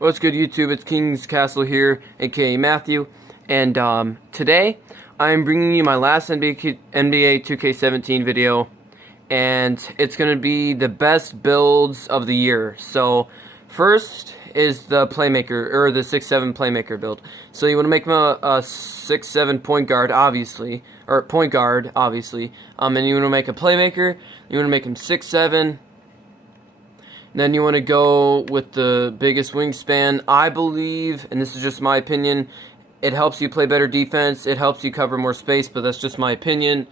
What's good, YouTube? It's King's Castle here, aka Matthew, and today I'm bringing you my last NBA 2K17 video, and it's going to be the best builds of the year. So, first is the playmaker, or the 6'7 playmaker build. So you want to make him a 6'7 point guard, obviously, or point guard, obviously, and you want to make a playmaker. You want to make him 6'7". Then you want to go with the biggest wingspan. I believe, and this is just my opinion, it helps you play better defense. It helps you cover more space, but that's just my opinion.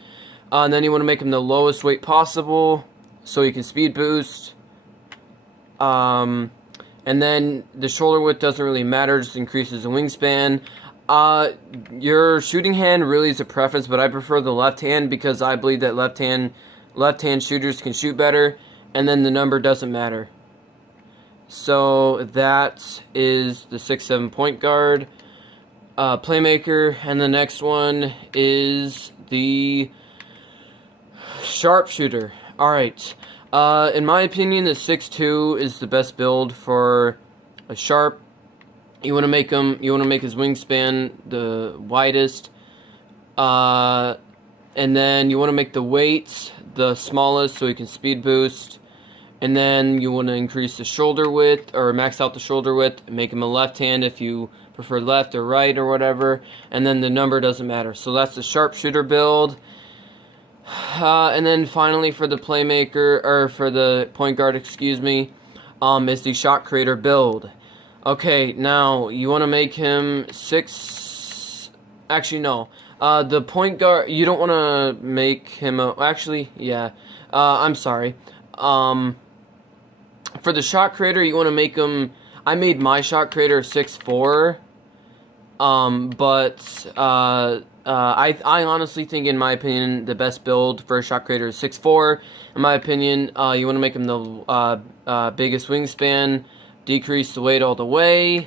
And then you want to make him the lowest weight possible, so he can speed boost. And then the shoulder width doesn't really matter, just increases the wingspan. Your shooting hand really is a preference, but I prefer the left hand because I believe that left hand shooters can shoot better. And then the number doesn't matter. So that is the 6'7 point guard, playmaker, and the next one is the Sharpshooter. Alright, in my opinion, the 6'2 is the best build for a sharp. You want to make his wingspan the widest, and then you want to make the weight the smallest so he can speed boost. And then you want to increase the shoulder width, or max out the shoulder width, make him a left hand if you prefer left or right or whatever. And then the number doesn't matter. So that's the Sharpshooter build. And then finally for the playmaker, or for the point guard, excuse me, is the shot creator build. Okay, now you want to make him actually no. The point guard, you don't want to make him actually, yeah. I'm sorry. For the shot creator, you want to make him, I made my shot creator 6'4", but I honestly think, in my opinion, the best build for a shot creator is 6'4". In my opinion, you want to make him the biggest wingspan, decrease the weight all the way,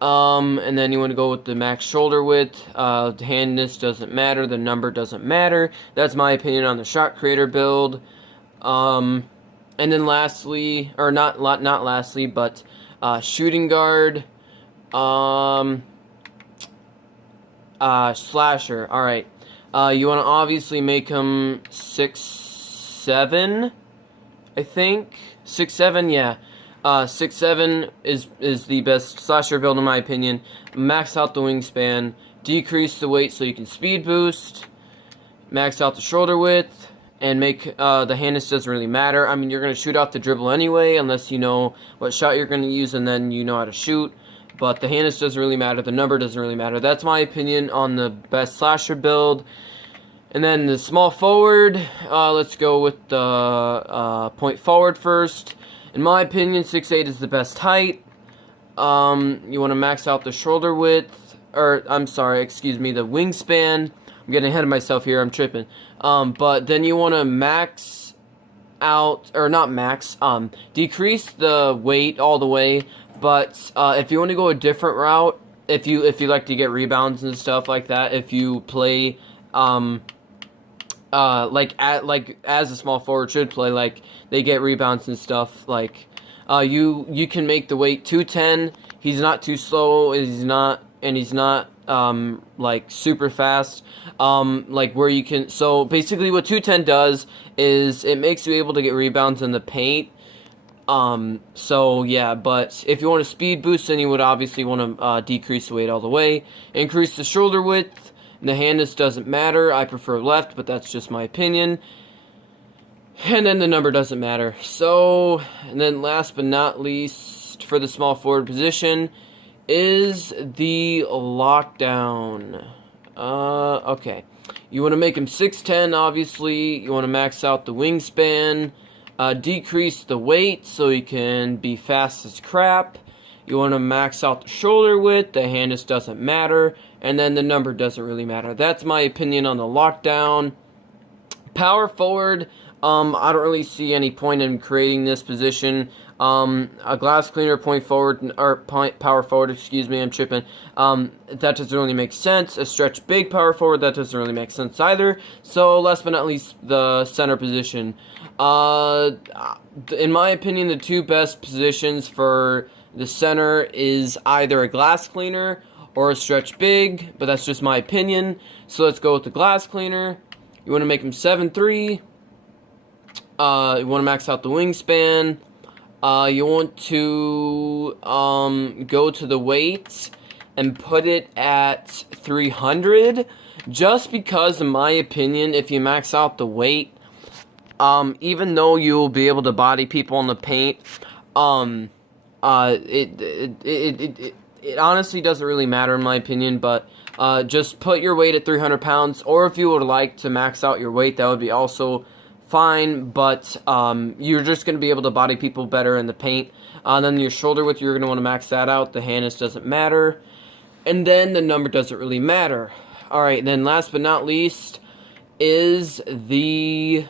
and then you want to go with the max shoulder width. The handness doesn't matter, the number doesn't matter. That's my opinion on the shot creator build. And then lastly, or not lastly, but shooting guard, slasher. All right, you want to obviously make him 6'7", I think 6'7", yeah. 6'7" is the best slasher build in my opinion. Max out the wingspan, decrease the weight so you can speed boost, max out the shoulder width. And make the handness doesn't really matter. I mean, you're going to shoot off the dribble anyway, unless you know what shot you're going to use and then you know how to shoot. But the handness doesn't really matter. The number doesn't really matter. That's my opinion on the best slasher build. And then the small forward, let's go with the point forward first. In my opinion, 6'8" is the best height. You want to max out the shoulder width, or I'm sorry, excuse me, the wingspan. I'm getting ahead of myself here, I'm tripping. But then you want to max out, or not max, decrease the weight all the way. But if you want to go a different route, if you like to get rebounds and stuff like that, if you play like as a small forward should play, like they get rebounds and stuff, like you can make the weight 210. He's not too slow, he's not like super fast, like where you can, so basically what 210 does is it makes you able to get rebounds in the paint. So yeah, but if you want to speed boost, then you would obviously want to decrease the weight all the way, increase the shoulder width. The handness doesn't matter, I prefer left, but that's just my opinion. And then the number doesn't matter. So, and then last but not least, for the small forward position, is the lockdown. Okay. You want to make him 6'10", obviously. You want to max out the wingspan. Decrease the weight so he can be fast as crap. You want to max out the shoulder width. The handness doesn't matter. And then the number doesn't really matter. That's my opinion on the lockdown. Power forward. I don't really see any point in creating this position. A glass cleaner, point forward, or point power forward, excuse me, I'm tripping. That doesn't really make sense. A stretch big power forward, that doesn't really make sense either. So, last but not least, the center position. In my opinion, the two best positions for the center is either a glass cleaner or a stretch big, but that's just my opinion. So let's go with the glass cleaner. You want to make him 7'3". You want to max out the wingspan. You want to go to the weight and put it at 300. Just because, in my opinion, if you max out the weight, even though you'll be able to body people in the paint, it honestly doesn't really matter in my opinion, but just put your weight at 300 pounds, or if you would like to max out your weight, that would be also fine, but you're just going to be able to body people better in the paint. Then your shoulder width, you're going to want to max that out. The handness doesn't matter, and then the number doesn't really matter. Alright, then last but not least is the,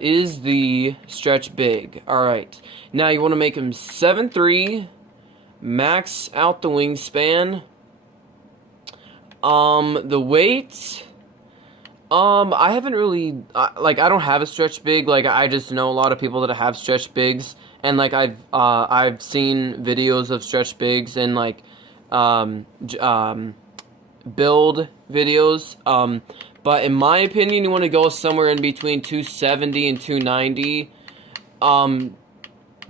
is the stretch big. Alright, now you want to make him 7'3", max out the wingspan. The weight, I haven't really, I don't have a stretch big. Like, I just know a lot of people that have stretch bigs, and like I've seen videos of stretch bigs and like build videos. But in my opinion, you want to go somewhere in between 270 and 290.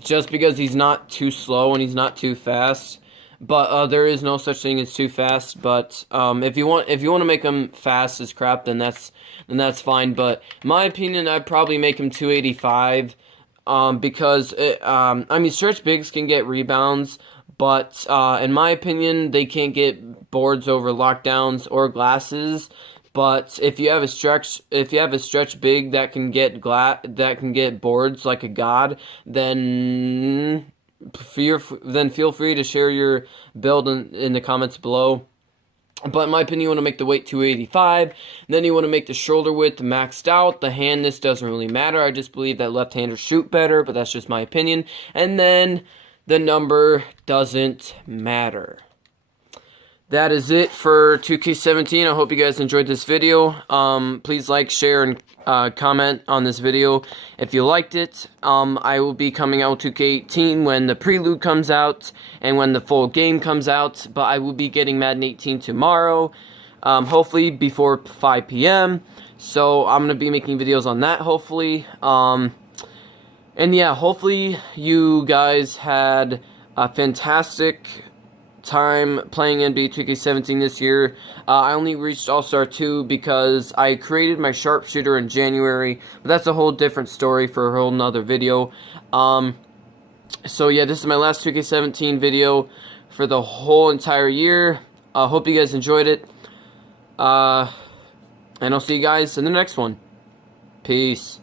Just because he's not too slow and he's not too fast. But there is no such thing as too fast. But if you want to make him fast as crap, then that's fine. But in my opinion, I'd probably make him 285. Because I mean, stretch bigs can get rebounds, but in my opinion, they can't get boards over lockdowns or glasses. But if you have a stretch big that can get boards like a god, then feel free to share your build in the comments below. But in my opinion, you want to make the weight 285. Then you want to make the shoulder width maxed out. The handness doesn't really matter. I just believe that left-handers shoot better, but that's just my opinion. And then the number doesn't matter. That is it for 2K17. I hope you guys enjoyed this video. Please like, share, and comment on this video if you liked it. I will be coming out with 2K18 when the prelude comes out and when the full game comes out. But I will be getting Madden 18 tomorrow, hopefully before 5 p.m. So I'm going to be making videos on that, hopefully. And yeah, hopefully you guys had a fantastic time playing NBA 2K17 this year. I only reached All-Star 2 because I created my Sharpshooter in January, but that's a whole different story for a whole nother video. So yeah, this is my last 2K17 video for the whole entire year. Hope you guys enjoyed it, and I'll see you guys in the next one. Peace.